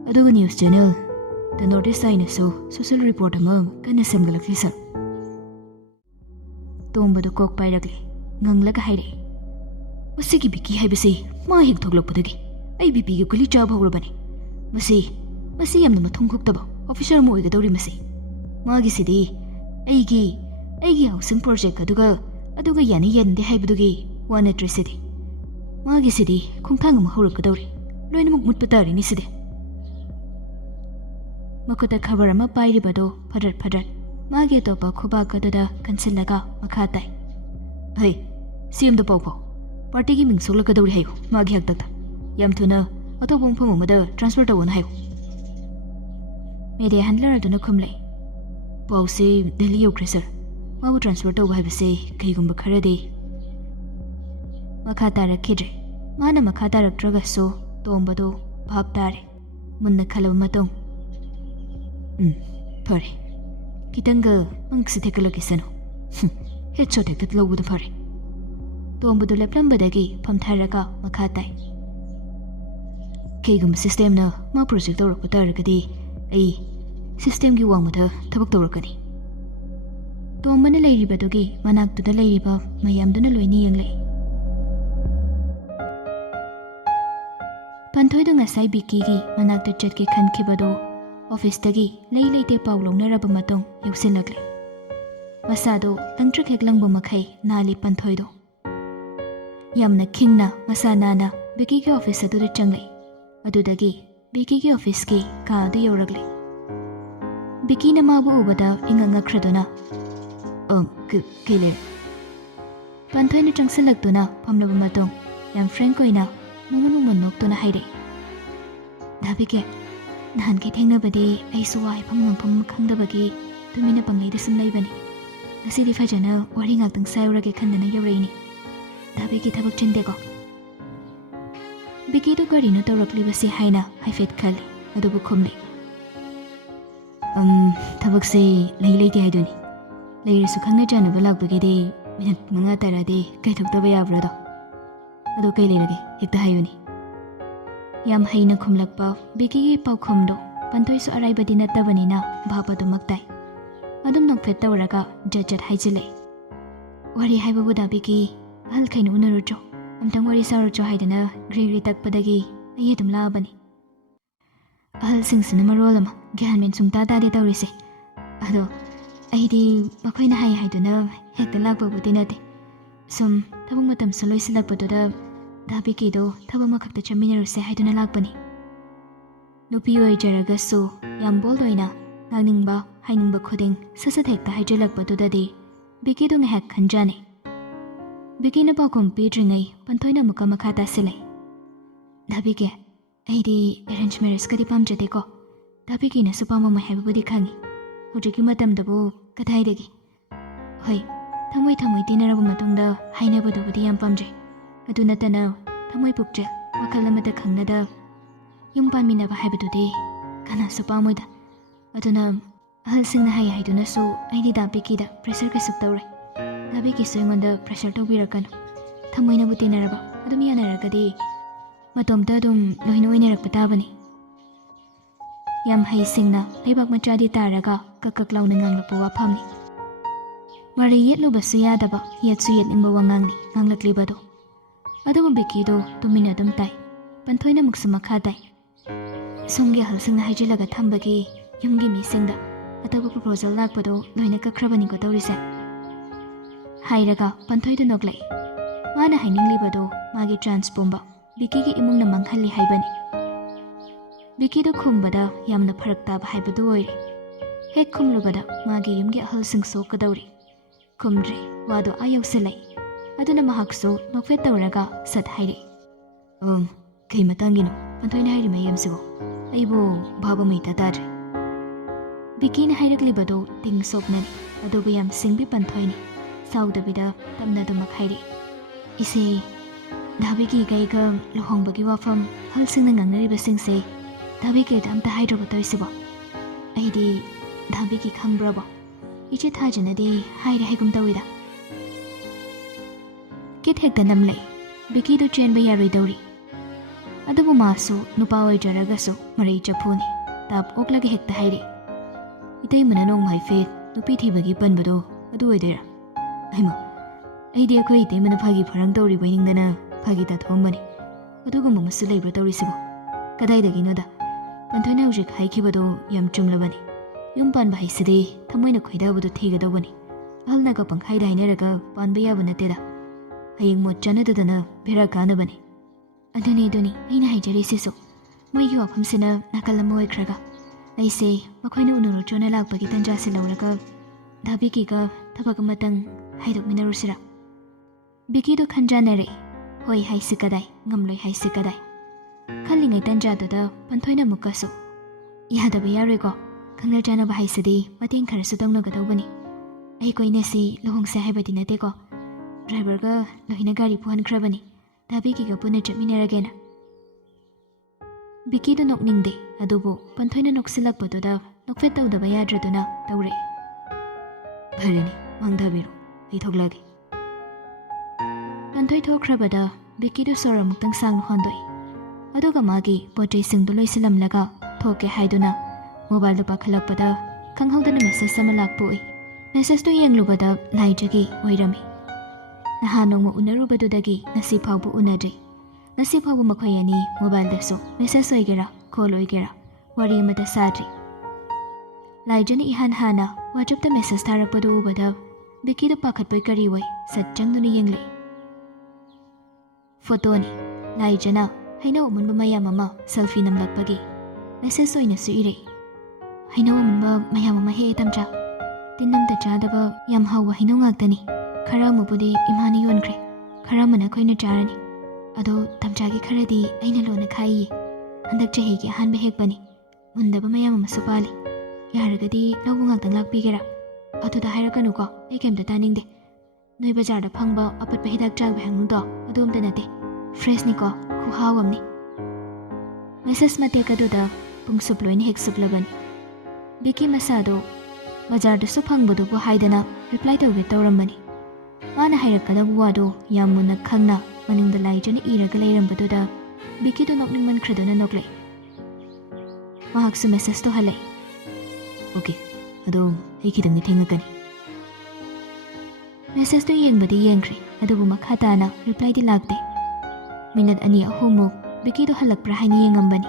ꯑꯗꯨꯒ ꯅ꯭ꯌꯨꯁ ꯆꯦꯅꯦꯜ ꯗ ꯅꯣꯔꯠ ꯏꯁ ꯑꯥꯏꯅꯁꯨ ꯁꯣꯁꯤꯌꯦꯜ ꯔꯤꯄꯣꯔꯠ ꯑꯃ ꯀꯟꯅ ꯁꯦꯝꯒꯠꯂꯛꯂꯤ ꯁꯔ꯫ ꯇꯣꯝꯕꯗꯨ ꯀꯣꯛ ꯄꯥꯏꯔꯛꯂꯤ, ꯉꯪꯂꯒ ꯍꯥꯏꯔꯛꯏ꯫ ꯃꯁꯤꯒꯤ ꯕꯤꯀꯤ ꯍꯥꯏꯕꯁꯤ ꯃꯥ ꯍꯦꯛ ꯊꯣꯛꯂꯛꯄꯗꯒꯤ ꯑꯩ ꯕꯤꯄꯤꯒꯤ ꯒꯨꯂꯤ ꯆꯥꯕ ꯍꯧꯔꯕꯅꯤ꯫ ꯃꯁꯤ ꯌꯥꯝꯅ ꯃꯊꯣꯡ ꯍꯨꯛꯇꯕ ꯑꯣꯐꯤꯁꯔ ꯑꯃ ꯑꯣꯏꯒꯗꯧꯔꯤ ꯃꯁꯤ꯫ ꯃꯥꯒꯤꯁꯤꯗꯤ ꯑꯩꯒꯤ ꯍꯥꯎꯁꯤꯡ ꯄ꯭ꯔꯣꯖꯦꯛ ꯑꯗꯨꯒ ꯌꯥꯅꯤ ꯌꯥꯅꯤꯡꯗꯦ ꯍꯥꯏꯕꯗꯨꯒꯤ ꯋꯥ ꯅꯠꯇ꯭ꯔꯤꯁꯤꯗꯤ꯫ ꯃꯥꯒꯤꯁꯤꯗꯤ ꯈꯣꯡꯊꯥꯡ ꯑꯃ ꯍꯧꯔꯛꯀꯗꯧꯔꯤ, ꯂꯣꯏꯅꯃꯛ ꯃꯨꯠꯄ ꯇꯥꯔꯤꯅꯤ ꯁꯤꯗꯤ꯫ ꯃꯈꯨꯠꯇ ꯈꯕꯔ ꯑꯃ ꯄꯥꯏꯔꯤꯕꯗꯨ ꯐꯗꯠ ꯃꯥꯒꯤ ꯑꯇꯣꯞꯄ ꯈꯨꯕꯥꯛ ꯑꯗꯨꯗ ꯀꯟꯁꯤꯜꯂꯒ ꯃꯈꯥ ꯇꯥꯏ꯫ ꯍꯩ, ꯁꯤ ꯑꯃꯗ ꯄꯥꯎ ꯐꯥꯎ꯫ ꯄꯥꯔꯇꯤꯒꯤ ꯃꯤꯡ ꯁꯣꯛꯂꯛꯀꯗꯧꯔꯤ ꯍꯥꯏꯌꯨ ꯃꯥꯒꯤ ꯍꯥꯛꯇꯛꯇ꯫ ꯌꯥꯝ ꯊꯨꯅ ꯑꯇꯣꯞꯄ ꯃꯐꯝ ꯑꯃꯗ ꯇ꯭ꯔꯥꯟꯁꯐꯔ ꯇꯧꯋꯣꯅ ꯍꯥꯏꯌꯨ꯫ ꯃꯦꯗꯤꯌꯥ ꯍꯦꯟꯗꯂꯔ ꯑꯗꯨꯅ ꯈꯨꯝꯂꯛꯏ꯫ ꯄꯥꯎꯁꯦ ꯗꯦꯜꯂꯤ ꯌꯧꯈ꯭ꯔꯦ ꯁꯔ꯫ ꯃꯥꯕꯨ ꯇ꯭ꯔꯥꯟꯁꯐꯔ ꯇꯧꯕ ꯍꯥꯏꯕꯁꯦ ꯀꯩꯒꯨꯝꯕ ꯈꯔꯗꯤ꯫ ꯃꯈꯥ ꯇꯥꯔꯛꯈꯤꯗ꯭ꯔꯦ꯫ ꯃꯥꯅ ꯃꯈꯥ ꯇꯥꯔꯛꯇ꯭ꯔꯒꯁꯨ ꯇꯣꯝꯕꯗꯨ ꯚꯥꯞ ꯇꯥꯔꯦ꯫ ꯃꯨꯟꯅ ꯈꯜꯂꯕ ꯃꯇꯨꯡ ꯐꯔꯦ, ꯈꯤꯇꯪꯒ ꯃꯪꯁꯤ ꯊꯦꯛꯀꯠꯂꯛꯈꯤꯁꯅꯨ꯫ ꯍꯦꯗ ꯁꯣꯠ ꯍꯦꯛꯇ ꯂꯧꯕꯗꯨ ꯐꯔꯦ꯫ ꯇꯣꯝꯕꯗꯨ ꯂꯦꯞꯂꯝꯕꯗꯒꯤ ꯐꯝꯊꯔꯒ ꯃꯈꯥ ꯇꯥꯏ꯫ ꯀꯩꯒꯨꯝꯕ ꯁꯤꯁꯇꯦꯝꯅ ꯃꯥ ꯄ꯭ꯔꯣꯖꯦꯛ ꯇꯧꯔꯛꯄ ꯇꯥꯔꯒꯗꯤ ꯑꯩ ꯁꯤꯁꯇꯦꯝꯒꯤ ꯋꯥꯡꯃꯗ ꯊꯕꯛ ꯇꯧꯔꯛꯀꯅꯤ꯫ ꯇꯣꯝꯕꯅ ꯂꯩꯔꯤꯕꯗꯨꯒꯤ ꯃꯅꯥꯛꯇꯨꯗ ꯂꯩꯔꯤꯕ ꯃꯌꯥꯝꯗꯨꯅ ꯂꯣꯏꯅ ꯌꯦꯡꯂꯛꯏ꯫ ꯄꯟꯊꯣꯏꯗ ꯉꯁꯥꯏ ꯕꯤꯀꯤꯒꯤ ꯃꯅꯥꯛꯇ ꯆꯠꯀꯦ ꯈꯟꯈꯤꯕꯗꯨ ꯑꯣꯐꯤꯁꯇꯒꯤ ꯂꯩꯇꯦ ꯄꯥꯎ ꯂꯧꯅꯔꯕ ꯃꯇꯨꯡ ꯌꯧꯁꯤꯜꯂꯛꯂꯦ꯫ ꯃꯁꯥꯗꯣ ꯂꯪꯇ꯭ꯔꯤꯛ ꯍꯦꯛ ꯂꯪꯕ ꯃꯈꯩ ꯅꯥꯜꯂꯤ ꯄꯟꯊꯣꯏꯗꯣ꯫ ꯌꯥꯝꯅ ꯈꯤꯡꯅ ꯃꯁꯥ ꯅꯥꯟꯅ ꯕꯤꯀꯤꯒꯤ ꯑꯣꯐꯤꯁ ꯑꯗꯨꯗ ꯆꯪꯂꯛꯏ꯫ ꯑꯗꯨꯗꯒꯤ ꯕꯤꯀꯤꯒꯤ ꯑꯣꯐꯤꯁꯀꯤ ꯀꯥ ꯑꯗꯨ ꯌꯧꯔꯛꯂꯦ꯫ ꯕꯤꯀꯤꯅ ꯃꯥꯕꯨ ꯎꯕꯗ ꯏꯉꯛꯉꯛꯈ꯭ꯔꯗꯨꯅ ꯀꯩ ꯂꯩꯔꯦ? ꯄꯟꯊꯣꯏꯅ ꯆꯪꯁꯤꯜꯂꯛꯇꯨꯅ ꯐꯝꯂꯕ ꯃꯇꯨꯡ ꯌꯥꯝ ꯐ꯭ꯔꯦꯡꯛ ꯑꯣꯏꯅ ꯅꯣꯡꯃ ꯅꯣꯛꯇꯨꯅ ꯍꯥꯏꯔꯛꯏ꯫ ꯕꯤꯀꯤ, ꯅꯍꯥꯟꯈꯩ ꯊꯦꯡꯅꯕꯗꯤ ꯑꯩꯁꯨ ꯋꯥ ꯍꯥꯏꯐꯝ ꯉꯝꯐꯝ ꯈꯪꯗꯕꯒꯤ ꯇꯨꯃꯤꯟꯅ ꯄꯪꯂꯩꯗ ꯁꯨꯝ ꯂꯩꯕꯅꯤ꯫ ꯉꯁꯤꯗꯤ ꯐꯖꯅ ꯋꯥꯔꯤ ꯉꯥꯛꯇꯪ ꯁꯥꯏꯔꯨꯔꯒꯦ ꯈꯟꯗꯅ ꯌꯧꯔꯛꯏꯅꯤ꯫ ꯕꯤꯀꯤ ꯊꯕꯛ ꯆꯤꯟꯗꯦꯀꯣ? ꯕꯤꯀꯤꯗꯨ ꯀꯔꯤꯅꯣ ꯇꯧꯔꯛꯂꯤꯕꯁꯤ ꯍꯥꯏꯅ ꯍꯥꯏꯐꯦꯠ ꯈꯜꯂꯤ, ꯑꯗꯨꯕꯨ ꯈꯨꯝꯂꯦ꯫ ꯊꯕꯛꯁꯦ ꯂꯩꯇꯦ ꯍꯥꯏꯗꯨꯅꯤ꯫ ꯂꯩꯔꯁꯨ ꯈꯪꯅ ꯆꯥꯟꯅꯕ ꯂꯥꯛꯄꯒꯤꯗꯤ ꯃꯤꯅꯠ 5-10ꯗꯤ ꯀꯥꯏꯊꯣꯛꯇꯕ ꯌꯥꯕ꯭ꯔꯣꯗꯣ? ꯑꯗꯨ ꯀꯩ ꯂꯩꯔꯒꯦ ꯍꯦꯛꯇ ꯍꯥꯏꯌꯨꯅꯤ꯫ ꯌꯥꯝ ꯍꯩꯅ ꯈꯨꯝꯂꯛꯄ ꯕꯤꯀꯤꯒꯤ ꯄꯥꯎꯈꯨꯝꯗꯣ ꯄꯟꯊꯣꯏꯁꯨ ꯑꯔꯥꯏꯕꯗꯤ ꯅꯠꯇꯕꯅꯤꯅ ꯚꯥꯞ ꯑꯗꯨꯃꯛ ꯇꯥꯏ꯫ ꯑꯗꯨꯝ ꯅꯣꯛꯐꯦꯠ ꯇꯧꯔꯒ ꯖꯠ ꯍꯥꯏꯖꯤꯜꯂꯛꯏ꯫ ꯋꯥꯔꯤ ꯍꯥꯏꯕꯕꯨ ꯕꯤꯀꯤ, ꯑꯍꯜꯈꯩꯅ ꯎꯅꯔꯨꯆꯣ, ꯑꯝꯇꯪ ꯋꯥꯔꯤ ꯁꯥꯔꯨꯆꯣ ꯍꯥꯏꯗꯅ ꯒ꯭ꯔꯤ ꯇꯛꯄꯗꯒꯤ ꯑꯩ ꯑꯗꯨꯝ ꯂꯥꯛꯑꯕꯅꯤ꯫ ꯑꯍꯜꯁꯤꯡꯁꯤꯅ ꯃꯔꯣꯜ ꯑꯃ ꯒ꯭ꯌꯥꯟ ꯃꯦꯟ ꯁꯨꯡꯇꯥ ꯇꯥꯗꯦ ꯇꯧꯔꯤꯁꯦ꯫ ꯑꯗꯣ ꯑꯩꯗꯤ ꯃꯈꯣꯏꯅ ꯍꯥꯏꯗꯨꯅ ꯍꯦꯛꯇ ꯂꯥꯛꯄꯕꯨꯗꯤ ꯅꯠꯇꯦ꯫ ꯁꯨꯝ ꯊꯕꯛ ꯃꯇꯝꯁꯨ ꯂꯣꯏꯁꯤꯜꯂꯛꯄꯗꯨꯗ ꯕꯤꯀꯤꯗꯣ ꯊꯕꯛ ꯑꯃꯈꯛꯇ ꯆꯠꯃꯤꯟꯅꯔꯨꯁꯦ ꯍꯥꯏꯗꯨꯅ ꯂꯥꯛꯄꯅꯤ꯫ ꯅꯨꯄꯤ ꯑꯣꯏꯖꯔꯒꯁꯨ ꯌꯥꯝ ꯕꯣꯜꯗ ꯑꯣꯏꯅ ꯉꯥꯡꯅꯤꯡꯕ ꯍꯥꯏꯅꯤꯡꯕ ꯈꯨꯗꯤꯡ ꯁꯠ ꯍꯦꯛꯇ ꯍꯥꯏꯖꯤꯜꯂꯛꯄꯗꯨꯗꯗꯤ ꯕꯤꯀꯤꯗꯣ ꯉꯥꯏꯍꯥꯛ ꯈꯟꯖꯥꯅꯩ꯫ ꯕꯤꯀꯤꯅ ꯄꯥꯎꯈꯨꯝ ꯄꯤꯗ꯭ꯔꯤꯉꯩ ꯄꯟꯊꯣꯏꯅ ꯑꯃꯨꯛꯀ ꯃꯈꯥ ꯇꯥꯁꯤꯜꯂꯦ꯫ ꯕꯤꯀꯤ, ꯑꯩꯗꯤ ꯑꯦꯔꯦꯟꯖ ꯃꯦꯔꯦꯖꯀꯗꯤ ꯄꯥꯝꯖꯗꯦꯀꯣ꯫ ꯕꯤꯀꯤꯅꯁꯨ ꯄꯥꯝꯃꯝꯃꯣꯏ ꯍꯥꯏꯕꯕꯨꯗꯤ ꯈꯪꯉꯤ꯫ ꯍꯧꯖꯤꯛꯀꯤ ꯃꯇꯝꯗꯕꯨ ꯀꯗꯥꯏꯗꯒꯤ? ꯍꯣꯏ, ꯊꯃꯣꯏ ꯇꯤꯟꯅꯔꯕ ꯃꯇꯨꯡꯗ ꯍꯥꯏꯅꯕꯗꯨꯕꯨꯗꯤ ꯌꯥꯝ ꯄꯥꯝꯖꯩ꯫ ꯑꯗꯨ ꯅꯠꯇꯅ ꯊꯃꯣꯏ ꯄꯨꯛꯆꯦꯜ ꯋꯥꯈꯜ ꯑꯃꯗ ꯈꯪꯅꯗ ꯌꯨꯝ ꯄꯥꯟꯃꯤꯟꯅꯕ ꯍꯥꯏꯕꯗꯨꯗꯤ ꯀꯅꯥꯁꯨ ꯄꯥꯝꯃꯣꯏꯗ꯫ ꯑꯗꯨꯅ ꯑꯍꯜꯁꯤꯡꯅ ꯍꯥꯏꯗꯨꯅꯁꯨ ꯑꯩꯗꯤ ꯕꯤꯀꯤꯗ ꯄ꯭ꯔꯦꯁꯔ ꯀꯩꯁꯨ ꯇꯧꯔꯣꯏ꯫ ꯕꯤꯀꯤꯁꯨ ꯑꯩꯉꯣꯟꯗ ꯄ꯭ꯔꯦꯁꯔ ꯇꯧꯕꯤꯔꯛꯀꯅꯨ꯫ ꯊꯃꯣꯏꯅꯕꯨ ꯇꯤꯟꯅꯔꯕ, ꯑꯗꯨꯝ ꯌꯥꯅꯔꯒꯗꯤ ꯃꯇꯣꯝꯇ ꯑꯗꯨꯝ ꯂꯣꯏꯅ ꯑꯣꯏꯅꯔꯛꯄ ꯇꯥꯕꯅꯤ꯫ ꯌꯥꯝ ꯍꯩꯁꯤꯡꯅ ꯂꯩꯕꯥꯛ ꯃꯆꯥꯗꯤ ꯇꯥꯔꯒ ꯀꯛ ꯂꯥꯎꯅ ꯉꯥꯡꯂꯛꯄ ꯋꯥꯐꯝꯅꯤ꯫ ꯃꯔꯩ ꯌꯦꯠꯂꯨꯕꯁꯨ ꯌꯥꯗꯕ, ꯌꯦꯠꯁꯨ ꯌꯦꯠꯅꯤꯡꯕ ꯋꯥꯉꯥꯡꯅꯤ ꯉꯥꯡꯂꯛꯂꯤꯕꯗꯣ꯫ ꯑꯗꯨꯕꯨ ꯕꯤꯀꯤꯗꯣ ꯇꯨꯃꯤꯟꯅ ꯑꯗꯨꯝ ꯇꯥꯏ꯫ ꯄꯟꯊꯣꯏꯅ ꯑꯃꯨꯛꯁꯨ ꯃꯈꯥ ꯇꯥꯏ꯫ ꯁꯣꯝꯒꯤ ꯑꯍꯜꯁꯤꯡꯅ ꯍꯥꯏꯖꯤꯜꯂꯒ ꯊꯝꯕꯒꯤ ꯌꯨꯝꯒꯤ ꯃꯤꯁꯤꯡꯗ ꯑꯇꯣꯞꯄ ꯄ꯭ꯔꯣꯄꯣꯖꯦꯜ ꯂꯥꯛꯄꯗꯣ ꯂꯣꯏꯅ ꯀꯛꯈ꯭ꯔꯕꯅꯤꯀꯣ ꯇꯧꯔꯤꯁꯦ꯫ ꯍꯥꯏꯔꯒ ꯄꯟꯊꯣꯏꯗꯨ ꯅꯣꯛꯂꯛꯏ꯫ ꯃꯥꯅ ꯍꯥꯏꯅꯤꯡꯂꯤꯕꯗꯣ ꯃꯥꯒꯤ ꯆꯥꯟꯁ ꯄꯨꯝꯕ ꯕꯤꯀꯤꯒꯤ ꯏꯃꯨꯡꯅ ꯃꯥꯡꯍꯜꯂꯤ ꯍꯥꯏꯕꯅꯤ꯫ ꯕꯤꯀꯤꯗꯣ ꯈꯨꯝꯕꯗ ꯌꯥꯝꯅ ꯐꯔꯛ ꯇꯥꯕ ꯍꯥꯏꯕꯗꯨ ꯑꯣꯏꯔꯦ꯫ ꯍꯦꯛ ꯈꯨꯝꯂꯨꯕꯗ ꯃꯥꯒꯤ ꯌꯨꯝꯒꯤ ꯑꯍꯜꯁꯤꯡ ꯁꯣꯛꯀꯗꯧꯔꯤ꯫ ꯈꯨꯝꯗ꯭ꯔꯦ, ꯋꯥꯗꯣ ꯌꯧꯁꯤꯜꯂꯛꯏ꯫ ꯑꯗꯨꯅ ꯃꯍꯥꯛꯁꯨ ꯅꯣꯛꯐꯦꯠ ꯇꯧꯔꯒ ꯁꯠ ꯍꯥꯏꯔꯛꯏ, ꯀꯩ ꯃꯇꯥꯡꯒꯤꯅꯣ ꯄꯟꯊꯣꯏꯅ ꯍꯥꯏꯔꯤ ꯃꯌꯥꯝꯁꯤꯕꯨ? ꯑꯩꯕꯨ ꯚꯥꯕ ꯑꯃ ꯏꯇꯥ ꯇꯥꯗ꯭ꯔꯦ꯫ ꯕꯤꯀꯤꯅ ꯍꯥꯏꯔꯛꯂꯤꯕꯗꯣ ꯇꯤꯡ ꯁꯣꯛꯅꯅꯤ, ꯑꯗꯨꯕꯨ ꯌꯥꯝ ꯁꯤꯡꯕꯤ ꯄꯟꯊꯣꯏꯅꯤ꯫ ꯁꯥꯎꯗꯕꯤꯗ ꯇꯞꯅ ꯑꯗꯨꯃꯛ ꯍꯥꯏꯔꯛꯏ, ꯏꯆꯦ, ꯙꯥꯕꯤꯀꯤꯒ ꯑꯩꯒ ꯂꯨꯍꯣꯡꯕꯒꯤ ꯋꯥꯐꯝ ꯑꯍꯜꯁꯤꯡꯅ ꯉꯥꯡꯅꯔꯤꯕꯁꯤꯡꯁꯦ ꯙꯥꯕꯤꯀꯤꯗ ꯑꯝꯇ ꯍꯥꯏꯗ꯭ꯔꯕ ꯇꯧꯔꯤꯁꯤꯕꯣ? ꯑꯩꯗꯤ ꯙꯥꯕꯤꯀꯤ ꯈꯪꯕ꯭ꯔꯕꯣ? ꯏꯆꯦ ꯊꯥꯖꯅꯗꯤ ꯍꯥꯏꯔꯦ ꯍꯥꯏꯒꯨꯝ ꯇꯧꯏꯗ꯫ ꯀꯤꯠ ꯍꯦꯛꯇ ꯅꯝꯂꯛꯏ꯫ ꯕꯤꯀꯤꯗꯣ ꯆꯦꯟꯕ ꯌꯥꯔꯣꯏꯗꯧꯔꯤ꯫ ꯑꯗꯨꯕꯨ ꯃꯥꯁꯨ ꯅꯨꯄꯥ ꯑꯣꯏꯖꯔꯒꯁꯨ ꯃꯔꯩ ꯆꯐꯨꯅꯤ꯫ ꯇꯥꯞ ꯑꯣꯛꯂꯒ ꯍꯦꯛꯇ ꯍꯥꯏꯔꯛꯏ, ꯏꯇꯩꯃꯅ ꯅꯣꯡꯃ ꯍꯥꯏꯐꯦꯠ ꯅꯨꯄꯤ ꯊꯤꯕꯒꯤ ꯄꯟꯕꯗꯣ ꯑꯗꯨ ꯑꯣꯏꯗꯣꯏꯔꯥ? ꯑꯩꯃ, ꯑꯩꯗꯤ ꯑꯩꯈꯣꯏ ꯏꯇꯩꯃꯅ ꯐꯥꯒꯤ ꯐꯔꯪ ꯇꯧꯔꯤꯕꯣꯏ ꯅꯤꯡꯗꯅ ꯐꯥꯒꯤ ꯇꯥꯊꯣꯛꯑꯝꯕꯅꯤ꯫ ꯑꯗꯨꯒꯨꯝꯕ ꯑꯃꯁꯨ ꯂꯩꯕ꯭ꯔꯥ ꯇꯧꯔꯤꯁꯤꯕꯣ? ꯀꯗꯥꯏꯗꯒꯤꯅꯣꯗ, ꯄꯟꯊꯣꯏꯅ ꯍꯧꯖꯤꯛ ꯍꯥꯏꯈꯤꯕꯗꯣ ꯌꯥꯝ ꯆꯨꯝꯂꯕꯅꯤ꯫ ꯌꯨꯝ ꯄꯥꯟꯕ ꯍꯥꯏꯁꯤꯗꯤ ꯊꯃꯣꯏꯅ ꯈꯣꯏꯗꯥꯕꯗꯨ ꯊꯤꯒꯗꯧꯕꯅꯤ꯫ ꯑꯍꯜꯅꯒ ꯄꯪꯈꯥꯏꯗ ꯍꯥꯏꯅꯔꯒ ꯄꯥꯟꯕ ꯌꯥꯕ ꯅꯠꯇꯦꯗ꯫ ꯍꯌꯦꯡ ꯃꯣꯠ ꯆꯥꯟꯅꯗꯗꯅ ꯚꯦꯔꯥ ꯀꯥꯅꯕꯅꯤ꯫ ꯑꯗꯨꯅꯤ ꯑꯩꯅ ꯍꯥꯏꯖꯔꯤꯁꯤꯁꯨ, ꯃꯣꯏꯒꯤ ꯋꯥꯐꯝꯁꯤꯅ ꯅꯥꯀꯜ ꯑꯃ ꯑꯣꯏꯈ꯭ꯔꯒ ꯑꯩꯁꯦ ꯃꯈꯣꯏꯅ ꯎꯅꯔꯨꯆꯣꯅ ꯂꯥꯛꯄꯒꯤ ꯇꯟꯖꯥꯁꯤ ꯂꯧꯔꯒ ꯙꯥꯕꯤꯀꯤꯒ ꯊꯕꯛ ꯑꯃꯇꯪ ꯍꯥꯏꯗꯣꯛꯃꯤꯟꯅꯔꯨꯁꯤꯔꯥ? ꯕꯤꯀꯤꯗꯣ ꯈꯟꯖꯥꯟꯅꯔꯛꯏ꯫ ꯍꯣꯏ ꯍꯥꯏꯁꯤ ꯀꯗꯥꯏ, ꯉꯝꯂꯣꯏ ꯍꯥꯏꯁꯤ ꯀꯗꯥꯏ? ꯈꯜꯂꯤꯉꯩ ꯇꯟꯖꯥꯗꯨꯗ ꯄꯟꯊꯣꯏꯅ ꯑꯃꯨꯛꯀꯁꯨ, ꯌꯥꯗꯕ ꯌꯥꯔꯣꯏꯀꯣ, ꯈꯪꯅ ꯆꯥꯟꯅꯕ ꯍꯥꯏꯁꯤꯗꯤ ꯃꯇꯦꯡ ꯈꯔꯁꯨ ꯇꯧꯅꯒꯗꯧꯕꯅꯤ꯫ ꯑꯩ ꯀꯣꯏꯅꯁꯤ ꯂꯨꯍꯣꯡꯁꯦ ꯍꯥꯏꯕꯗꯤ ꯅꯠꯇꯦꯀꯣ꯫ ꯗ꯭ꯔꯥꯏꯚꯔꯒ ꯂꯣꯏꯅ ꯒꯥꯔꯤ ꯄꯨꯍꯟꯈ꯭ꯔꯕꯅꯤ, ꯙꯥꯕꯤꯀꯤꯒ ꯄꯨꯟꯅ ꯆꯠꯃꯤꯟꯅꯔꯒꯦꯅ꯫ ꯕꯤꯀꯤꯗꯣ ꯅꯣꯛꯅꯤꯡꯗꯦ, ꯑꯗꯨꯕꯨ ꯄꯟꯊꯣꯏꯅ ꯅꯣꯛꯁꯤꯜꯂꯛꯄꯗꯨꯗ ꯅꯣꯛꯐꯦꯠ ꯇꯧꯗꯕ ꯌꯥꯗ꯭ꯔꯗꯨꯅ ꯇꯧꯔꯛꯏ꯫ ꯐꯔꯦꯅꯦ, ꯃꯥꯡꯊꯕꯤꯔꯣ, ꯑꯩ ꯊꯣꯛꯂꯛꯑꯒꯦ꯫ ꯄꯟꯊꯣꯏ ꯊꯣꯛꯈ꯭ꯔꯕꯗ ꯕꯤꯀꯤꯗꯣ ꯁꯣꯔ ꯑꯃꯨꯛꯇꯪ ꯁꯥꯡꯅ ꯍꯣꯟꯗꯣꯛꯏ꯫ ꯑꯗꯨꯒ ꯃꯥꯒꯤ ꯄꯣꯠꯆꯩꯁꯤꯡꯗꯨ ꯂꯣꯏꯁꯤꯜꯂꯝꯂꯒ ꯊꯣꯛꯀꯦ ꯍꯥꯏꯗꯨꯅ ꯃꯣꯕꯥꯏꯜꯗꯨ ꯄꯥꯈꯠꯂꯛꯄꯗ ꯈꯪꯍꯧꯗꯅ ꯃꯦꯁꯦꯖ ꯑꯃ ꯂꯥꯛꯄ ꯎꯏ꯫ ꯃꯦꯁꯦꯖꯇꯨ ꯌꯦꯡꯂꯨꯕꯗ ꯂꯥꯏꯖꯒꯤ ꯑꯣꯏꯔꯝꯃꯤ꯫ ꯅꯍꯥꯟ ꯅꯣꯡꯃ ꯎꯅꯔꯨꯕꯗꯨꯗꯒꯤ ꯉꯁꯤ ꯐꯥꯎꯕ ꯎꯅꯗ꯭ꯔꯤ꯫ ꯉꯁꯤ ꯐꯥꯎꯕ ꯃꯈꯣꯏ ꯑꯅꯤ ꯃꯣꯕꯥꯏꯜꯗꯁꯨ ꯃꯦꯁꯦꯖ ꯑꯣꯏꯒꯦꯔꯥ ꯀꯣꯜ ꯑꯣꯏꯒꯦꯔꯥ ꯋꯥꯔꯤ ꯑꯃꯇ ꯁꯥꯗ꯭ꯔꯤ꯫ ꯂꯥꯏꯖꯅ ꯏꯍꯥꯟ ꯍꯥꯟꯅ ꯋꯥꯆꯞꯇ ꯃꯦꯁꯦꯖ ꯊꯥꯔꯛꯄꯗꯨ ꯎꯕꯗ ꯕꯤꯀꯤꯗꯣ ꯄꯥꯈꯠꯄꯣꯏ ꯀꯔꯤꯑꯣꯏ ꯁꯠ ꯆꯪꯗꯨꯅ ꯌꯦꯡꯂꯛꯏ꯫ ꯐꯣꯇꯣꯅꯤ꯫ ꯂꯥꯏꯖꯅ ꯍꯩꯅꯧ ꯑꯃꯨꯟꯕ ꯃꯌꯥꯝ ꯑꯃ ꯁꯦꯜꯐꯤ ꯅꯝꯂꯛꯄꯒꯤ ꯃꯦꯁꯦꯖ ꯑꯣꯏꯅꯁꯨ ꯏꯔꯛꯏ꯫ ꯍꯩꯅꯧ ꯑꯃꯨꯟꯕ ꯃꯌꯥꯝ ꯑꯃ ꯍꯦꯛꯑꯦ ꯇꯝꯆꯥ, ꯇꯤꯟ ꯑꯝꯇ ꯆꯥꯗꯕ ꯌꯥꯝ ꯍꯥꯎꯕ ꯍꯩꯅꯧ ꯉꯥꯛꯇꯅꯤ꯫ ꯈꯔ ꯑꯃꯕꯨꯗꯤ ꯏꯃꯥꯅ ꯌꯣꯟꯈ꯭ꯔꯦ, ꯈꯔ ꯑꯃꯅ ꯑꯩꯈꯣꯏꯅ ꯆꯥꯔꯅꯤ꯫ ꯑꯗꯣ ꯇꯝꯆꯥꯒꯤ ꯈꯔꯗꯤ ꯑꯩꯅ ꯂꯣꯟꯅ ꯈꯥꯏꯌꯦ꯫ ꯍꯟꯗꯛ ꯆꯍꯤꯒꯤ ꯑꯍꯥꯟꯕ ꯍꯦꯛꯄꯅꯤ, ꯃꯨꯟꯗꯕ ꯃꯌꯥꯝ ꯑꯃꯁꯨ ꯄꯥꯜꯂꯤ꯫ ꯌꯥꯔꯒꯗꯤ ꯂꯧꯕ ꯉꯥꯛꯇꯪ ꯂꯥꯛꯄꯤꯒꯦꯔꯥ? ꯑꯗꯨꯗ ꯍꯥꯏꯔꯛꯀꯅꯨꯀꯣ, ꯑꯩ ꯀꯩꯝꯇ ꯇꯥꯅꯤꯡꯗꯦ꯫ ꯅꯣꯏ ꯕꯖꯥꯔꯗ ꯐꯪꯕ ꯑꯄꯠꯄ ꯍꯤꯗꯥꯛ ꯆꯥꯕ ꯍꯩꯅꯧꯗꯣ ꯑꯗꯨ ꯑꯝꯇ ꯅꯠꯇꯦ, ꯐ꯭ꯔꯦꯁꯅꯤꯀꯣ, ꯈꯨꯍꯥꯎ ꯑꯃꯅꯤ꯫ ꯃꯦꯁꯦꯖ ꯃꯇꯦꯛ ꯑꯗꯨꯗ ꯄꯨꯡꯁꯨꯞ ꯂꯣꯏꯅ ꯍꯦꯛ ꯁꯨꯞꯂꯕꯅꯤ꯫ ꯕꯤꯀꯤ ꯃꯁꯥꯗꯣ ꯕꯖꯥꯔꯗꯁꯨ ꯐꯪꯕꯗꯨꯕꯨ ꯍꯥꯏꯗꯅ ꯔꯤꯄ꯭ꯂꯥꯏ ꯇꯧꯒꯦ ꯇꯧꯔꯝꯕꯅꯤ꯫ ꯃꯥꯅ ꯍꯥꯏꯔꯛꯀꯗꯕ ꯋꯥꯗꯣ ꯌꯥꯝ ꯃꯨꯟꯅ ꯈꯪꯅ ꯃꯅꯤꯡꯗ ꯂꯥꯏꯖꯅ ꯏꯔꯒ ꯂꯩꯔꯝꯕꯗꯨꯗ ꯕꯤꯀꯤꯗꯣ ꯅꯣꯛꯅꯤꯡꯃꯟꯈ꯭ꯔꯗꯨꯅ ꯅꯣꯛꯂꯛꯏ꯫ ꯃꯍꯥꯛꯁꯨ ꯃꯦꯁꯦꯖꯇꯣ ꯍꯜꯂꯛꯏ꯫ ꯑꯣꯀꯦ, ꯑꯗꯣ ꯑꯩ ꯈꯤꯇꯪꯗꯤ ꯊꯦꯡꯉꯛꯀꯅꯤ꯫ ꯃꯦꯁꯦꯖꯇꯣ ꯌꯦꯡꯕꯗꯤ ꯌꯦꯡꯈ꯭ꯔꯦ, ꯑꯗꯨꯕꯨ ꯃꯈꯥ ꯇꯥꯅ ꯔꯤꯄ꯭ꯂꯥꯏꯗꯤ ꯂꯥꯛꯇꯦ꯫ ꯃꯤꯅꯠ 2-3ꯃꯨꯛ ꯕꯤꯀꯤꯗꯣ ꯍꯜꯂꯛꯄ꯭ꯔꯥ ꯍꯥꯏꯅ ꯌꯦꯡꯉꯝꯕꯅꯤ꯫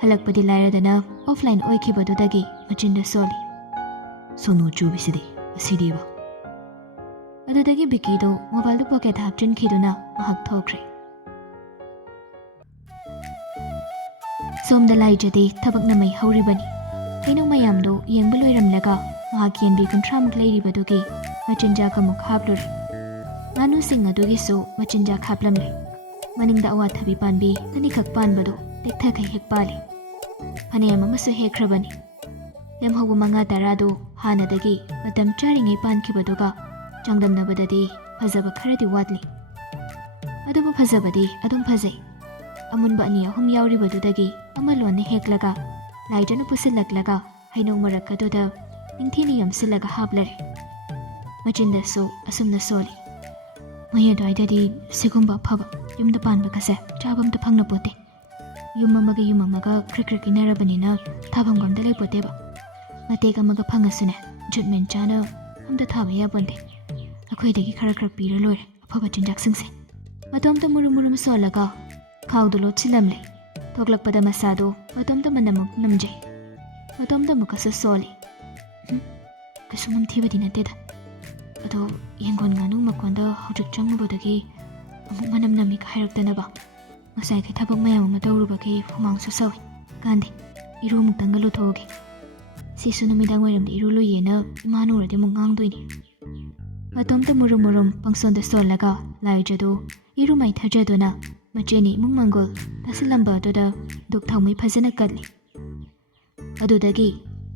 ꯍꯜꯂꯛꯄꯗꯤ ꯂꯥꯏꯔꯗꯅ ꯑꯣꯐꯂꯥꯏꯟ ꯑꯣꯏꯈꯤꯕꯗꯨꯗꯒꯤ ꯃꯆꯤꯟꯗ ꯁꯣꯜꯂꯤ꯫ ꯁꯣꯅꯨ ꯆꯨꯕꯤꯁꯤꯗꯤ ꯑꯁꯤꯗꯤꯕ꯫ ꯑꯗꯨꯗꯒꯤ ꯕꯤꯀꯤꯗꯣ ꯃꯣꯕꯥꯏꯜꯗꯨ ꯄꯣꯀꯦꯠꯇ ꯍꯥꯞꯆꯤꯟꯈꯤꯗꯨꯅ ꯃꯍꯥꯛ ꯊꯣꯛꯈ꯭ꯔꯦ꯫ ꯁꯣꯝꯗ ꯂꯥꯏꯖꯗꯤ ꯊꯕꯛꯅ ꯃꯩ ꯍꯧꯔꯤꯕꯅꯤ꯫ ꯍꯩꯅꯧ ꯃꯌꯥꯝꯗꯣ ꯌꯦꯡꯕ ꯂꯣꯏꯔꯝꯂꯒ ꯃꯍꯥꯛ ꯌꯦꯟꯕꯤ 30ꯃꯨꯛ ꯂꯩꯔꯤꯕꯗꯨꯒꯤ ꯃꯆꯤꯟꯖꯥꯛ ꯑꯃꯨꯛ ꯍꯥꯞꯂꯨꯔꯦ꯫ ꯉꯥꯅꯨꯁꯤꯡ ꯑꯗꯨꯒꯤꯁꯨ ꯃꯆꯤꯟꯖꯥꯛ ꯍꯥꯞꯂꯝꯂꯦ꯫ ꯃꯅꯤꯡꯗ ꯑꯋꯥꯊꯕꯤ ꯄꯥꯟꯕꯤ 2ꯈꯛ ꯄꯥꯟꯕꯗꯣ ꯇꯦꯛꯊꯈꯩ ꯍꯦꯛ ꯄꯥꯜꯂꯤ꯫ ꯐꯅꯌꯥꯝ ꯑꯃꯁꯨ ꯍꯦꯛꯈ꯭ꯔꯕꯅꯤ꯫ ꯂꯦꯝꯍꯧꯕ 5-10ꯗꯨ ꯍꯥꯟꯅꯗꯒꯤ ꯃꯇꯝ ꯆꯥꯔꯤꯉꯩ ꯄꯥꯟꯈꯤꯕꯗꯨꯒ ꯆꯥꯡꯗꯝꯅꯕꯗꯗꯤ ꯐꯖꯕ ꯈꯔꯗꯤ ꯋꯥꯠꯂꯤ꯫ ꯑꯗꯨꯕꯨ ꯐꯖꯕꯗꯤ ꯑꯗꯨꯝ ꯐꯖꯩ꯫ ꯑꯃꯨꯟꯕ 2-3 ꯌꯥꯎꯔꯤꯕꯗꯨꯗꯒꯤ ꯑꯃ ꯂꯣꯟꯅ ꯍꯦꯛꯂꯒ ꯂꯥꯏꯖꯅ ꯄꯨꯁꯤꯜꯂꯛꯂꯒ ꯍꯩꯅꯧ ꯃꯔꯛ ꯑꯗꯨꯗ ꯅꯤꯡꯊꯤꯅ ꯌꯣꯝꯁꯤꯜꯂꯒ ꯍꯥꯞꯂꯔꯦ꯫ ꯃꯆꯤꯟꯗꯁꯨ ꯑꯁꯨꯝꯅ ꯁꯣꯜꯂꯤ꯫ ꯃꯣꯏ ꯑꯗꯨꯋꯥꯏꯗꯗꯤ ꯁꯤꯒꯨꯝꯕ ꯑꯐꯕ ꯌꯨꯝꯗ ꯄꯥꯟꯕꯒꯁꯦ ꯆꯥꯕ ꯑꯝꯇ ꯐꯪꯅꯄꯣꯠꯇꯦ꯫ ꯌꯨꯝ ꯑꯃꯒ ꯌꯨꯝ ꯑꯃꯒ ꯀ꯭ꯔꯤꯛ ꯏꯟꯅꯔꯕꯅꯤꯅ ꯊꯥꯐꯝꯒ ꯑꯝꯇ ꯂꯩꯄꯣꯠꯇꯦꯕ꯫ ꯃꯇꯦꯛ ꯑꯃꯒ ꯐꯪꯉꯁꯨꯅꯦ ꯖꯨꯠꯃꯦꯟ ꯆꯥꯅ ꯑꯝꯇ ꯊꯥꯕ ꯌꯥꯄꯣꯟꯇꯦ꯫ ꯑꯩꯈꯣꯏꯗꯒꯤ ꯈꯔ ꯄꯤꯔ ꯂꯣꯏꯔꯦ ꯑꯐꯕ ꯆꯤꯟꯖꯥꯛꯁꯤꯡꯁꯦ꯫ ꯃꯇꯣꯝꯇ ꯃꯨꯔꯨꯝ ꯁꯣꯜꯂꯒ ꯈꯥꯎꯗꯨ ꯂꯣꯠꯁꯤꯜꯂꯝꯂꯦ꯫ ꯊꯣꯛꯂꯛꯄꯗ ꯃꯁꯥꯗꯣ ꯃꯇꯣꯝꯇ ꯃꯅꯝꯃꯨꯛ ꯅꯝꯖꯩ꯫ ꯃꯇꯣꯝꯇ ꯑꯃꯨꯛꯀꯁꯨ ꯁꯣꯜꯂꯤ꯫ ꯀꯩꯁꯨ ꯅꯝꯊꯤꯕꯗꯤ ꯅꯠꯇꯦꯗ, ꯑꯗꯣ ꯌꯦꯡꯒꯣꯟ ꯉꯥꯅꯨ ꯃꯀꯣꯟꯗ ꯍꯧꯖꯤꯛ ꯆꯪꯉꯨꯕꯗꯒꯤ ꯑꯃꯨꯛ ꯃꯅꯝ ꯅꯝꯃꯤꯒ ꯍꯥꯏꯔꯛꯇꯅꯕ꯫ ꯉꯁꯥꯏꯈꯩ ꯊꯕꯛ ꯃꯌꯥꯝ ꯑꯃ ꯇꯧꯔꯨꯕꯒꯤ ꯍꯨꯃꯥꯡꯁꯨ ꯁꯧꯏ꯫ ꯀꯥꯟꯗꯦ, ꯏꯔꯨ ꯑꯃꯨꯛꯇꯪꯒ ꯂꯨꯊꯣꯛꯎꯒꯦ꯫ ꯁꯤꯁꯨ ꯅꯨꯃꯤꯗꯥꯡ ꯋꯥꯏꯔꯝꯗ ꯏꯔꯨꯂꯨꯌꯦꯅ ꯏꯃꯥꯅ ꯎꯔꯗꯤ ꯑꯃꯨꯛ ꯉꯥꯡꯗꯣꯏꯅꯤ꯫ ꯃꯇꯣꯝꯇ ꯃꯨꯔꯨꯝ ꯃꯨꯔꯨꯝ ꯄꯪꯁꯣꯟꯗ ꯁꯣꯜꯂꯒ ꯂꯥꯏꯖꯗꯨ ꯏꯔꯨ ꯃꯥꯏꯊꯖꯗꯨꯅ ꯃꯆꯦꯅꯤ ꯏꯃꯨꯡ ꯃꯪꯒꯣꯜ ꯇꯥꯁꯤꯜꯂꯝꯕ ꯑꯗꯨꯗ ꯗꯨꯛ ꯊꯥꯎꯃꯩ ꯐꯖꯅ ꯀꯠꯂꯤ꯫ ꯑꯗꯨꯗꯒꯤ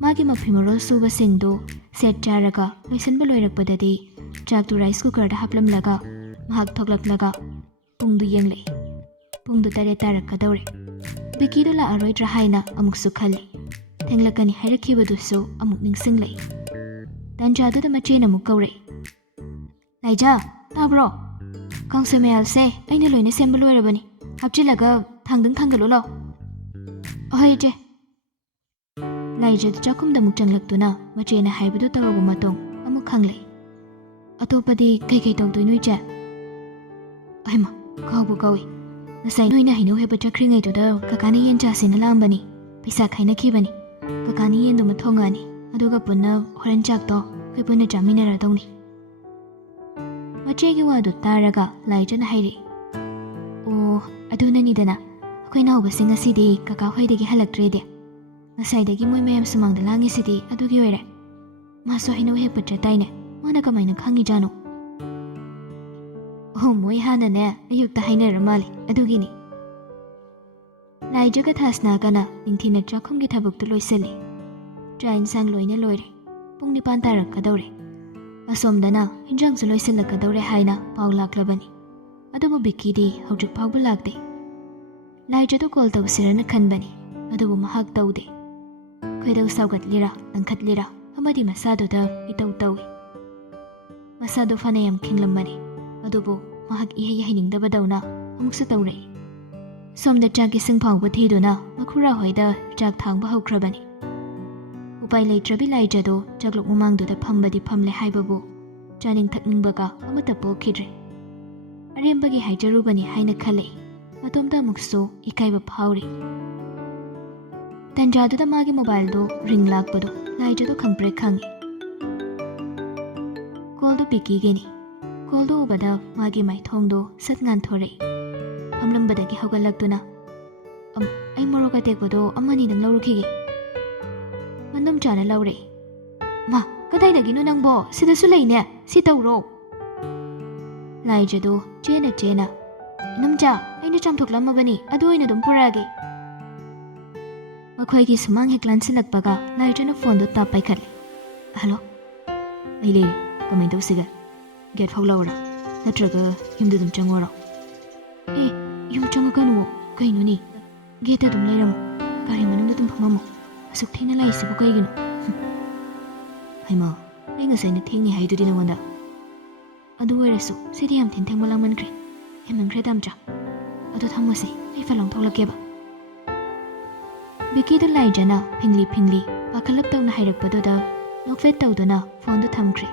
ꯃꯥꯒꯤ ꯃꯐꯤ ꯃꯔꯣꯜ ꯁꯨꯕꯁꯤꯡꯗꯨ ꯁꯦꯠ ꯆꯥꯔꯒ ꯂꯣꯏꯁꯤꯟꯕ ꯂꯣꯏꯔꯛꯄꯗꯗꯤ ꯆꯥꯛꯇꯨ ꯔꯥꯏꯁ ꯀꯨꯀꯔꯗ ꯍꯥꯞꯂꯝꯂꯒ ꯃꯍꯥꯛ ꯊꯣꯛꯂꯛꯂꯒ ꯄꯨꯡꯗꯨ ꯌꯦꯡꯂꯛꯏ꯫ ꯄꯨꯡꯗꯨ 7 ꯇꯥꯔꯛꯀꯗꯧꯔꯦ꯫ ꯕꯤꯀꯤꯗꯨ ꯂꯥꯛꯑꯔꯣꯏꯗ꯭ꯔꯥ ꯍꯥꯏꯅ ꯑꯃꯨꯛꯁꯨ ꯈꯜꯂꯤ꯫ ꯊꯦꯡꯂꯛꯀꯅꯤ ꯍꯥꯏꯔꯛꯈꯤꯕꯗꯨꯁꯨ ꯑꯃꯨꯛ ꯅꯤꯡꯁꯤꯡꯂꯛꯏ꯫ ꯇꯟꯖꯥꯗꯨꯗ ꯃꯆꯦꯅ ꯑꯃꯨꯛ ꯀꯧꯔꯛꯏ꯫ ꯂꯥꯏꯖꯥ, ꯇꯥꯕ꯭ꯔꯣ? ꯀꯥꯡꯁꯣꯏ ꯃꯌꯥꯜꯁꯦ ꯑꯩꯅ ꯂꯣꯏꯅ ꯁꯦꯝꯕ ꯂꯣꯏꯔꯕꯅꯤ꯫ ꯍꯥꯞꯆꯤꯜꯂꯒ ꯊꯥꯡꯗꯪ ꯊꯥꯡꯒꯠꯂꯨ ꯂꯥꯎ꯫ ꯑꯍꯣꯏ ꯏꯆꯦ꯫ ꯂꯥꯏꯖꯗꯨ ꯆꯥꯛꯈꯨꯝꯗ ꯑꯃꯨꯛ ꯆꯪꯂꯛꯇꯨꯅ ꯃꯆꯦꯅ ꯍꯥꯏꯕꯗꯨ ꯇꯧꯔꯕ ꯃꯇꯨꯡ ꯑꯃꯨꯛ ꯍꯪꯂꯛꯏ꯫ ꯑꯇꯣꯞꯄꯗꯤ ꯀꯩꯀꯩ ꯇꯧꯗꯣꯏꯅꯣ ꯏꯆꯦ? ꯑꯩꯃ, ꯀꯥꯎꯕꯨ ꯀꯥꯎꯏ꯫ ꯉꯁꯥꯏ ꯅꯣꯏꯅ ꯍꯩꯅꯧ ꯍꯦꯛꯄ ꯆꯠꯈ꯭ꯔꯤꯉꯩꯗꯨꯗ ꯀꯀꯥꯅ ꯌꯦꯟ ꯆꯥꯁꯦꯅ ꯂꯥꯛꯑꯝꯕꯅꯤ꯫ ꯄꯩꯁꯥ ꯈꯥꯏꯅꯈꯤꯕꯅꯤ꯫ ꯀꯀꯥꯅ ꯌꯦꯟꯗꯨꯃ ꯊꯣꯡꯉꯛꯑꯅꯤ, ꯑꯗꯨꯒ ꯄꯨꯟꯅ ꯍꯣꯔꯦꯟ ꯆꯥꯛꯇꯣ ꯑꯩꯈꯣꯏ ꯄꯨꯟꯅ ꯆꯥꯃꯤꯟꯅꯔꯗꯧꯅꯤ꯫ ꯃꯆꯦꯒꯤ ꯋꯥꯗꯨ ꯇꯥꯔꯒ ꯂꯥꯏꯖꯅ ꯍꯥꯏꯔꯛꯏ꯫ ꯑꯣ, ꯑꯗꯨꯅꯅꯤꯗꯅ ꯑꯩꯈꯣꯏꯅ ꯍꯧꯕꯁꯤ ꯉꯁꯤꯗꯤ ꯀꯀꯥ ꯍꯣꯏꯗꯒꯤ ꯍꯜꯂꯛꯇ꯭ꯔꯦꯗꯤ꯫ ꯉꯁꯥꯏꯗꯒꯤ ꯃꯣꯏ ꯃꯌꯥꯝ ꯁꯨꯃꯥꯡꯗ ꯂꯥꯡꯉꯤꯁꯤꯗꯤ ꯑꯗꯨꯒꯤ ꯑꯣꯏꯔꯦ꯫ ꯃꯥꯁꯨ ꯍꯩꯅꯧ ꯍꯦꯛꯄ ꯆꯠꯇꯥꯏꯅꯦ꯫ ꯃꯥꯅ ꯀꯃꯥꯏꯅ ꯈꯪꯉꯤꯖꯥꯠꯅꯣ? ꯑꯣ, ꯃꯣꯏ ꯍꯥꯟꯅꯅꯦ ꯑꯌꯨꯛꯇ ꯍꯥꯏꯅꯔ ꯃꯥꯜꯂꯤ, ꯑꯗꯨꯒꯤꯅꯤ꯫ ꯂꯥꯏꯖꯒ ꯊꯥꯁꯅꯥꯒꯅ ꯅꯤꯡꯊꯤꯅ ꯆꯥꯛꯈꯨꯝꯒꯤ ꯊꯕꯛꯇꯨ ꯂꯣꯏꯁꯤꯜꯂꯤ꯫ ꯆꯥꯛ ꯏꯟꯁꯥꯡ ꯂꯣꯏꯅ ꯂꯣꯏꯔꯦ꯫ ꯄꯨꯡ 9 ꯇꯥꯔꯛꯀꯗꯧꯔꯦ꯫ ꯑꯁꯣꯝꯗꯅ ꯏꯟꯖꯥꯡꯁꯨ ꯂꯣꯏꯁꯤꯜꯂꯛꯀꯗꯧꯔꯦ ꯍꯥꯏꯅ ꯄꯥꯎ ꯂꯥꯛꯂꯕꯅꯤ꯫ ꯑꯗꯨꯕꯨ ꯕꯤꯀꯤꯗꯤ ꯍꯧꯖꯤꯛ ꯐꯥꯎꯕ ꯂꯥꯛꯇꯦ꯫ ꯂꯥꯏꯖꯗꯨ ꯀꯣꯜ ꯇꯧꯁꯤꯔꯅ ꯈꯟꯕꯅꯤ, ꯑꯗꯨꯕꯨ ꯃꯍꯥꯛ ꯇꯧꯗꯦ꯫ ꯈꯣꯏꯗꯧ ꯁꯥꯎꯒꯠꯂꯤꯔꯥ ꯂꯪꯈꯠꯂꯤꯔꯥ ꯑꯃꯗꯤ ꯃꯁꯥꯗꯨꯗ ꯏꯇꯧ ꯇꯧꯏ꯫ ꯃꯁꯥꯗꯨ ꯐꯅꯌꯥꯝ ꯈꯤꯡꯂꯝꯕꯅꯤ, ꯑꯗꯨꯕꯨ ꯃꯍꯥꯛ ꯏꯍꯩ ꯍꯩꯅꯤꯡꯗꯕꯗꯧꯅ ꯑꯃꯨꯛꯁꯨ ꯇꯧꯔꯛꯏ꯫ ꯁꯣꯝꯗ ꯆꯥꯛ ꯏꯁꯤꯡ ꯐꯥꯎꯕ ꯊꯤꯗꯨꯅ ꯃꯈꯨꯔꯥ ꯍꯣꯏꯗ ꯆꯥꯛ ꯊꯥꯡꯕ ꯍꯧꯈ꯭ꯔꯕꯅꯤ꯫ ꯎꯄꯥꯏ ꯂꯩꯇ꯭ꯔꯕꯤ ꯂꯥꯏꯖꯗꯨ ꯆꯥꯛꯂꯨꯛ ꯃꯃꯥꯡꯗꯨꯗ ꯐꯝꯕꯗꯤ ꯐꯝꯂꯦ ꯍꯥꯏꯕꯕꯨ ꯆꯥꯅꯤꯡ ꯊꯛꯅꯤꯡꯕꯒ ꯑꯃꯠꯇ ꯄꯣꯛꯈꯤꯗ꯭ꯔꯦ꯫ ꯑꯔꯦꯝꯕꯒꯤ ꯍꯥꯏꯖꯔꯨꯕꯅꯤ ꯍꯥꯏꯅ ꯈꯜꯂꯛꯏ꯫ ꯃꯇꯣꯝꯇ ꯑꯃꯨꯛꯁꯨ ꯏꯀꯥꯏꯕ ꯐꯥꯎꯔꯤ꯫ ꯇꯟꯖꯥꯗꯨꯗ ꯃꯥꯒꯤ ꯃꯣꯕꯥꯏꯜꯗꯨ ꯔꯤꯡ ꯂꯥꯛꯄꯗꯨ ꯂꯥꯏꯖꯗꯨ ꯈꯪꯄ꯭ꯔꯦꯛ ꯈꯪꯉꯤ꯫ ꯀꯣꯜꯗꯨ ꯕꯤꯀꯤꯒꯤꯅꯤ꯫ ꯀꯣꯜꯗꯨ ꯎꯕꯗ ꯃꯥꯒꯤ ꯃꯥꯏꯊꯣꯡꯗꯨ ꯁꯠ ꯉꯥꯟꯊꯣꯔꯛꯏ꯫ ꯐꯝꯂꯝꯕꯗꯒꯤ ꯍꯧꯒꯠꯂꯛꯇꯨꯅ ꯑꯩ ꯃꯣꯔꯣꯛ ꯑꯇꯦꯛꯄꯗꯣ ꯑꯃꯅꯤꯗꯪ ꯂꯧꯔꯨꯈꯤꯒꯦ꯫ ꯃꯅꯨꯝ ꯆꯥꯅ ꯂꯧꯔꯛꯏ꯫ ꯃꯥ, ꯀꯗꯥꯏꯗꯒꯤꯅꯣ ꯅꯪꯕꯣ? ꯁꯤꯗꯁꯨ ꯂꯩꯅꯦ, ꯁꯤ ꯇꯧꯔꯣ꯫ ꯂꯥꯏꯖꯗꯨ ꯆꯦꯅ ꯆꯦꯅ ꯏꯅꯝꯆꯥ, ꯑꯩꯅ ꯆꯥꯝꯊꯣꯛꯂꯝꯃꯕꯅꯤ, ꯑꯗꯨ ꯑꯣꯏꯅ ꯑꯗꯨꯝ ꯄꯨꯔꯛꯑꯒꯦ꯫ ꯃꯈꯣꯏꯒꯤ ꯁꯨꯃꯥꯡ ꯍꯦꯛ ꯂꯥꯟꯁꯤꯜꯂꯛꯄꯒ ꯂꯥꯏꯖꯅ ꯐꯣꯟꯗꯨ ꯇꯥꯞ ꯄꯥꯏꯈꯠꯂꯦ꯫ ꯍꯜꯂꯣ, ꯑꯩ ꯂꯩꯔꯤ, ꯀꯃꯥꯏꯅ ꯇꯧꯁꯤꯒꯦ? ꯒꯦꯠ ꯐꯥꯎ ꯂꯥꯛꯎꯔꯥ, ꯅꯠꯇ꯭ꯔꯒ ꯌꯨꯝꯗ ꯑꯗꯨꯝ ꯆꯪꯉꯣꯔꯣ? ꯑꯦ, ꯌꯨꯝ ꯆꯪꯉꯛꯀꯅꯨ, ꯀꯩꯅꯣꯅꯤ? ꯒꯦꯠꯇ ꯑꯗꯨꯝ ꯂꯩꯔꯝꯃꯣ, ꯒꯥꯔꯤ ꯃꯅꯨꯡꯗ ꯑꯗꯨꯝ ꯐꯝꯃꯝꯃꯣ꯫ ꯑꯁꯨꯛ ꯊꯦꯡꯅ ꯂꯥꯛꯏꯁꯤꯕꯨ ꯀꯩꯒꯤꯅꯣ? ꯍꯩꯃꯥ, ꯑꯩ ꯉꯁꯥꯏꯅ ꯊꯦꯡꯅꯤ ꯍꯥꯏꯗꯨꯗꯤ ꯅꯉꯣꯟꯗ꯫ ꯑꯗꯨ ꯑꯣꯏꯔꯁꯨ ꯁꯤꯗꯤ ꯌꯥꯝ ꯊꯦꯡꯃꯟꯈ꯭ꯔꯦ꯫ ꯍꯦꯟꯃꯟꯈ꯭ꯔꯦ ꯇꯥꯝꯆꯥ꯫ ꯑꯗꯨ ꯊꯝꯃꯁꯤ, ꯑꯩ ꯐꯠꯂꯥꯎ ꯊꯣꯛꯂꯛꯀꯦꯕ꯫ ꯕꯤꯀꯤꯗꯨ ꯂꯥꯏꯖꯅ ꯐꯤꯡꯂꯤ ꯐꯤꯡꯂꯤ ꯄꯥꯈꯠꯂꯞ ꯇꯧꯅ ꯍꯥꯏꯔꯛꯄꯗꯨꯗ ꯅꯣꯛꯐꯦꯠ ꯇꯧꯗꯨꯅ ꯐꯣꯟꯗꯨ ꯊꯝꯈ꯭ꯔꯦ꯫